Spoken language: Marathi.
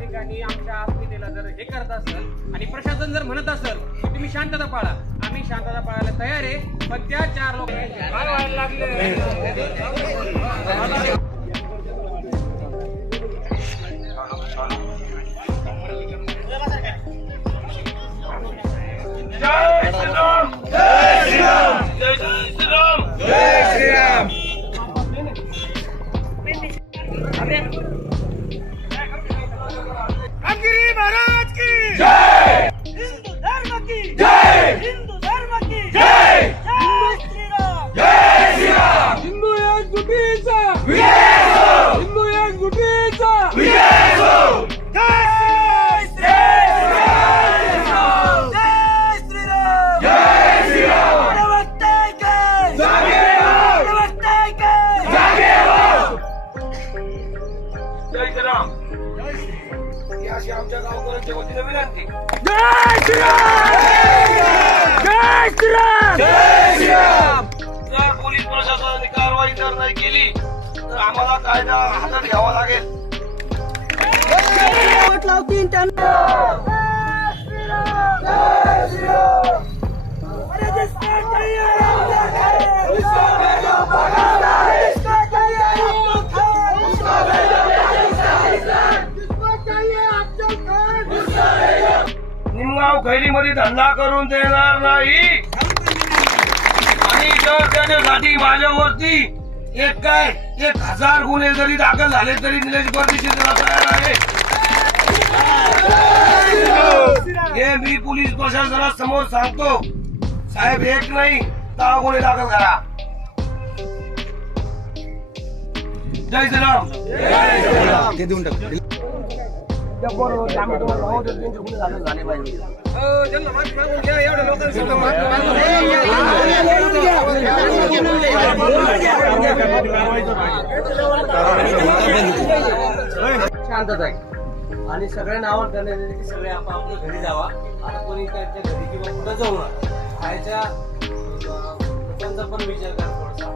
ठिकाणी आमच्या अस्मितेला जर हे करत असेल आणि प्रशासन जर म्हणत असेल की तुम्ही शांतता पाळा, आम्ही शांतता पाळायला तयार आहे. पण त्या 4 लोक काय व्हायला लागले. जय श्रीराम, जय श्रीराम, जय श्रीराम, जय श्रीराम. रामगिरी महाराज की जय, हिंदू धर्म की जय, हिंदू धर्म की जय, जय श्रीराम, जय श्रीराम. हिंदू एकजुटीचा विजय हो, हिंदू एकजुटीचा विजय हो. जय श्रीराम, जय श्रीराम, जय श्रीराम. नमस्ते के जागे रहो, नमस्ते के जागे रहो. जय श्रीराम. ही अशी आमच्या गावकऱ्यांच्या वतीने विनंती. जय श्रीराम, जय श्रीराम, जय श्रीराम. जर पोलीस प्रशासनाने कारवाई जर नाही केली तर आम्हाला कायदा हातात घ्यावा लागेल. लावतील त्यांना. जय श्रीराम. अरे जिसका चाहिए हमको खाए, इसका भेजा पाकिस्तान, जिसका चाहिए हमको खाए, उसका भेजा पाकिस्तान, जिसका चाहिए हमको खाए. उसका भेजा. निमगाव खैरीमध्ये धंदा करून देणार नाही. आणि जर त्याच्यासाठी माझ्यावरती एक काय 1000 गुन्हे जरी दाखल झाले तरी निलेश परदेशी तयार आहे. हे मी पोलीस प्रशासनासमोर सांगतो. साहेब, एक नाही 10 गुन्हे दाखल करा. जय श्रीराम. ते देऊन टाक. शांतता आहे आणि सगळ्यांना आवाहन करण्यात येते की सगळे आपापल्या घरी जावा. आता कोणी त्यांच्या घरी किंवा कुठं जाऊ नका. खायच्या लोकांचा पण विचार करा थोडासा.